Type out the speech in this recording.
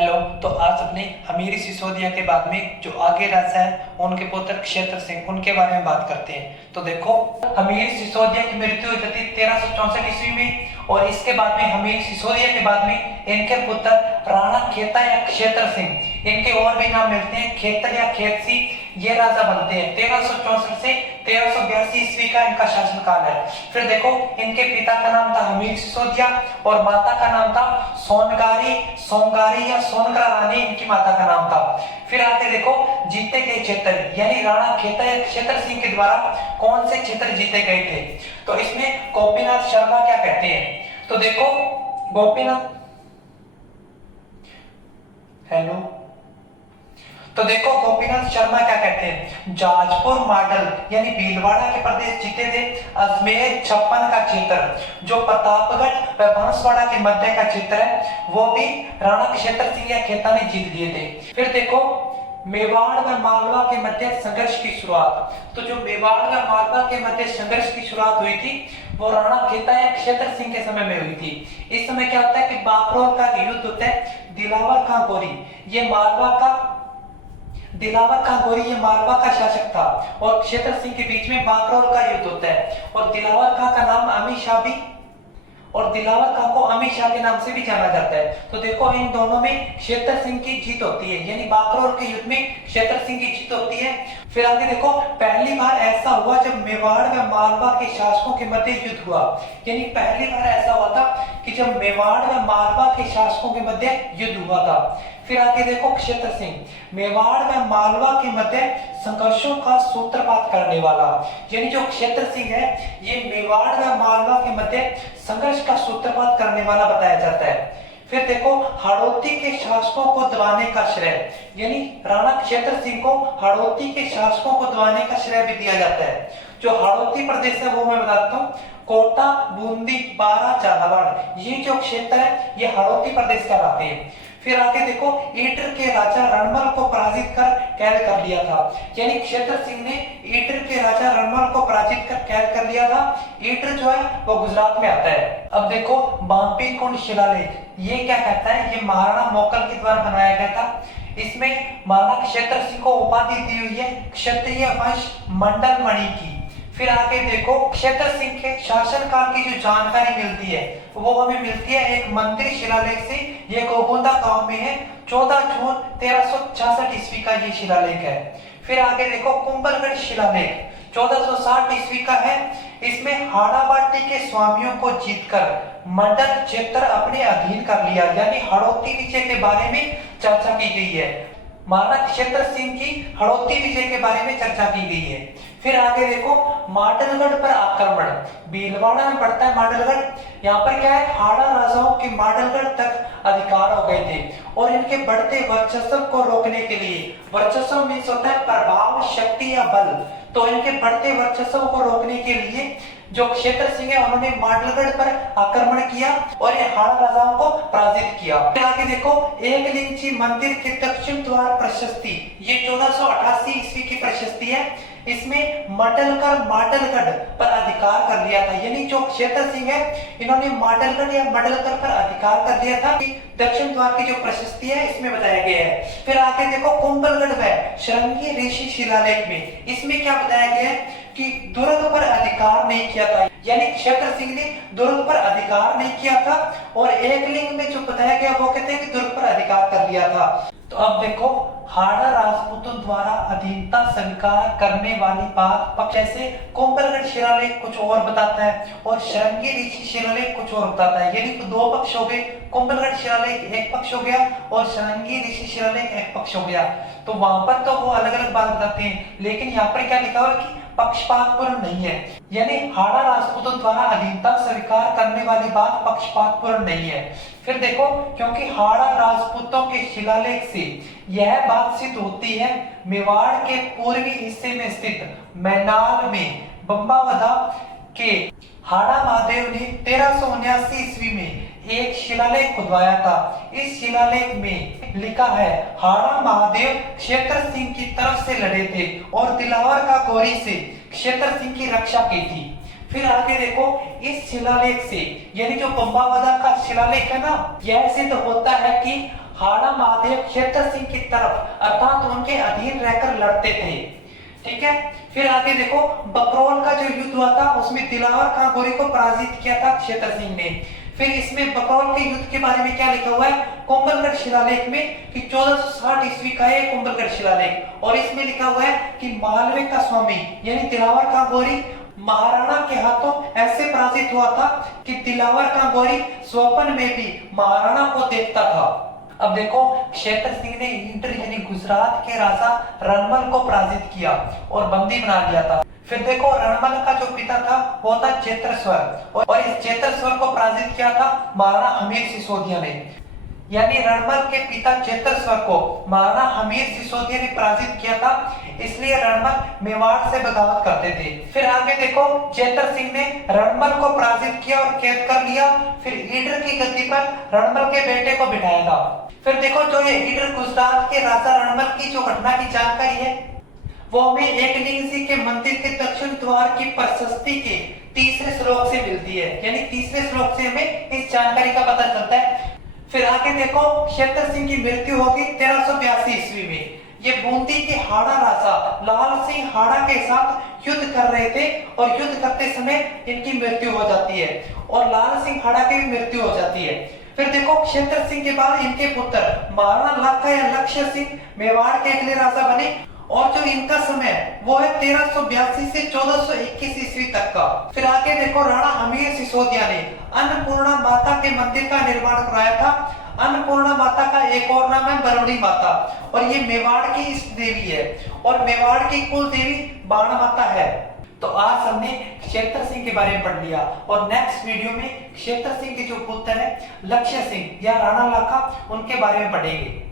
Hello. तो आज अपने हमीर सिसोदिया के बाद में जो आगे राजा है उनके पुत्र क्षेत्र सिंह उनके बारे में बात करते हैं। तो देखो, हमीर सिसोदिया की मृत्यु हुई थी 1364 ईस्वी में, और इसके बाद में हमीर सिसोदिया के बाद में इनके पुत्र राणा खेता या क्षेत्र सिंह, इनके और भी नाम मिलते हैं खेतर या खेतसी, ये राजा बनते हैं। 1364 से 1382 ईस्वी का इनका शासनकाल है। फिर देखो, इनके पिता का नाम था हमीर सिसोदिया और माता का नाम था सोनगारी या सोनगरा रानी, इनकी माता का नाम था। फिर आते देखो, जीते गए क्षेत्र, यानी राणा खेता या क्षेत्र सिंह के द्वारा कौन से क्षेत्र जीते गए थे। तो इसमें गोपीनाथ शर्मा क्या कहते हैं, तो देखो गोपीनाथ, हेलो, तो देखो गोपीनाथ शर्मा क्या कहते हैं, जाजपुर मॉडल यानी भीलवाड़ा के प्रदेश जीते थे। अजमेर 56 का क्षेत्र, जो प्रतापगढ़ व बांसवाड़ा के मध्य का क्षेत्र है, वो भी राणा क्षेत्र सिंह या खेता ने जीत लिए थे। फिर देखो, मेवाड़ व मालवा के मध्य संघर्ष की शुरुआत, तो जो मेवाड़ व मालवा के मध्य संघर्ष की शुरुआत हुई थी वो राणा खेता या क्षेत्र सिंह के समय में हुई थी। इस समय क्या होता है कि बागरोल का युद्ध होता है, दिलावर खां गोरी ये मालवा का शासक था, और क्षेत्र सिंह के बीच में बागरोल का युद्ध होता है। और दिलावर खां का नाम दिलावर खां को अमीर शाह के नाम से भी जाना जाता है। तो देखो, इन दोनों में क्षेत्र सिंह की जीत होती है, यानी बागरोल के युद्ध में क्षेत्र सिंह की जीत होती है। फिर आगे देखो, पहली बार ऐसा हुआ जब मेवाड़ व मालवा के शासकों के मध्य युद्ध हुआ, यानी पहली बार ऐसा हुआ था कि जब मेवाड़ व मालवा के शासकों के मध्य युद्ध हुआ था। फिर आगे देखो, क्षेत्र सिंह मेवाड़ व मालवा के मध्य संघर्षों का सूत्रपात करने वाला, यानी जो क्षेत्र सिंह है ये मेवाड़ व मालवा के मध्य संघर्ष का सूत्रपात करने वाला बताया जाता है। फिर देखो, हाड़ौती के शासकों को दबाने का श्रेय, यानी राणा क्षेत्र सिंह को हाड़ौती के शासकों को दबाने का श्रेय भी दिया जाता है। जो हाड़ौती प्रदेश है वो मैं बताता हूँ, कोटा, बूंदी, बारा, झालावाड़, ये जो क्षेत्र है ये हाड़ौती प्रदेश कहलाते हैं। फिर आगे देखो, ईटर के राजा रणमल को पराजित कर कैद कर लिया था, यानी क्षेत्र सिंह ने ईटर के राजा रणमल को पराजित कर कैद कर लिया था। ईटर जो है वो गुजरात में आता है। अब देखो, बांपी कुंड शिलालेख, ये क्या कहता है, ये महाराणा मोकल के द्वारा बनाया गया था। इसमें महाराणा क्षेत्र सिंह को उपाधि दी हुई है क्षत्रिय वंश मंडल मणि की। फिर आगे देखो, क्षेत्र सिंह के शासनकाल की जो जानकारी मिलती है वो हमें मिलती है एक मंदिर शिलालेख से। ये गोगुंदा गांव में है, 14 जून 1366 ईस्वी का ये शिलालेख है। फिर आगे देखो, कुंभलगढ़ शिलालेख 1460 ईस्वी का है। इसमें हाड़ाबाटी के स्वामियों को जीतकर मंडल क्षेत्र अपने अधीन कर लिया, यानी हाड़ौती विजय के बारे में चर्चा की गई है। महाराणा क्षेत्र सिंह की हाड़ौती विजय के बारे में चर्चा की गई है। फिर आगे देखो, माडलगढ़ पर आक्रमण, भीलवाड़ा में पड़ता है माडलगढ़। यहाँ पर क्या है, हाड़ा राजाओं के माडलगढ़ तक अधिकार हो गए थे, और इनके बढ़ते वर्चस्व को रोकने के लिए, वर्चस्व मीन्स होता है प्रभाव, शक्ति या बल, तो इनके बढ़ते वर्चस्व को रोकने के लिए जो क्षेत्र सिंह है उन्होंने माडलगढ़ पर आक्रमण किया और ये हाड़ा राजाओं को पराजित किया। फिर आगे देखो, एकलिंगजी मंदिर के दक्षिण द्वार प्रशस्ति, ये 1488 ईस्वी की प्रशस्ति है। इसमें माडलगढ़ पर अधिकार कर लिया था, यानी जो क्षेत्र सिंह है इन्होंने माडलगढ़ या मडलगढ़ पर अधिकार कर लिया था। दक्षिण द्वार की जो प्रशस्ति है इसमें बताया गया है। फिर आगे देखो, कुंभलगढ़ व श्रृंगी ऋषि शिलालेख में इसमें क्या बताया गया है कि दुर्ग पर अधिकार नहीं किया था, यानी क्षेत्र सिंह ने दुर्ग पर अधिकार नहीं किया था। और एकलिंग में जो बताया गया वो कहते हैं कि दुर्ग पर अधिकार कर लिया था। तो अब देखो, हाड़ा राजपूतों द्वारा अधीनता स्वीकार करने वाली बात पक्ष, जैसे कुंभलगढ़ शिलालेख कुछ और बताता है और श्रृंगी ऋषि शिलालेख कुछ और बताता है, यानी दो पक्ष हो गए। कुंभलगढ़ शिलालेख एक पक्ष हो गया और श्रृंगी ऋषि शिलालेख एक पक्ष हो गया। तो वहां पर तो वो अलग अलग बात बताते हैं, लेकिन यहाँ पर क्या लिखा हुआ कि पक्षपातपूर्ण नहीं है, यानी हाड़ा राजपूतों द्वारा अधीनता स्वीकार करने वाली बात पक्षपातपूर्ण नहीं है। फिर देखो, क्योंकि हाड़ा राजपूतों के शिलालेख से यह बात सिद्ध होती है, मेवाड़ के पूर्वी हिस्से में स्थित मैनाल में बम्बावदा के हाड़ा महादेव ने 1379 ईस्वी में एक शिलालेख खुदवाया था। इस शिलालेख में लिखा है, हाड़ा महादेव क्षेत्र सिंह की तरफ से लड़े थे और दिलावर का गोरी से क्षेत्र सिंह की रक्षा की थी। फिर आगे देखो, इस शिलालेख से, यानी जो बम्बावदा का शिलालेख है ना, यह सिद्ध होता है कि हाड़ा महादेव क्षेत्र सिंह की तरफ अर्थात उनके अधीन रहकर लड़ते थे। ठीक है, फिर आगे देखो, बकरौल का जो युद्ध हुआ था उसमें दिलावर खां गोरी को पराजित किया था क्षेत्र सिंह ने। फिर इसमें बकरौल के युद्ध के बारे में क्या लिखा हुआ है कुंभलगढ़ शिलालेख में कि 1460 ईस्वी का है कुंभलगढ़ शिलालेख, और इसमें लिखा हुआ है कि मालवे का स्वामी यानी दिलावर खां गोरी महाराणा के हाथों ऐसे पराजित हुआ था कि दिलावर खां गोरी स्वप्न में भी महाराणा को देखता था। अब देखो, क्षेत्र सिंह ने इंटर यानी गुजरात के राजा रणमल को पराजित किया और बंदी बना लिया था। फिर देखो, रणमल का जो पिता था वो था चेतेश्वर, और इस चेतेश्वर को पराजित किया था महाराणा हमीर सिसोदिया ने। यानी रणमल के पिता चेतेश्वर को महाराणा हमीर सिसोदिया ने पराजित किया था, इसलिए रणमल मेवाड़ से बगावत करते थे। फिर आगे देखो, चेतर सिंह ने रणमल को पराजित किया और कैद कर लिया। फिर ईडर की गद्दी पर रणमल के बेटे को बिठाया था। फिर देखो, जो ये ईडर गुजरात के राजा रणमल की जो घटना की जानकारी है वो हमें एकलिंग जी के मंदिर के दक्षिण द्वार की प्रशस्ति के 3रे श्लोक से मिलती है, यानी 3रे श्लोक से हमें इस जानकारी का पता चलता है। फिर आगे देखो, क्षेत्र सिंह की मृत्यु होगी 1382 ईस्वी में। ये बूंदी के हाड़ा राजा लाल सिंह हाड़ा के साथ युद्ध कर रहे थे और युद्ध करते समय इनकी मृत्यु हो जाती है और लाल सिंह हाड़ा की भी मृत्यु हो जाती है। फिर देखो, क्षेत्र सिंह के बाद इनके पुत्र महाराणा लाखा या लक्ष्य सिंह मेवाड़ के अगले राजा बने, और जो इनका समय वो है 1382 से 1421 ईस्वी तक का। फिर आगे देखो, राणा हमीर सिसोदिया ने अन्नपूर्णा माता के मंदिर का निर्माण कराया था। अन्नपूर्णा माता का एक और नाम है बरौनी माता, और ये मेवाड़ की इष्ट देवी है और मेवाड़ की कुल देवी बाण माता है। तो आज हमने क्षेत्र सिंह के बारे में पढ़ लिया, और नेक्स्ट वीडियो में क्षेत्र सिंह के जो पुत्र है लक्ष्य सिंह या राणा लाखा उनके बारे में पढ़ेंगे।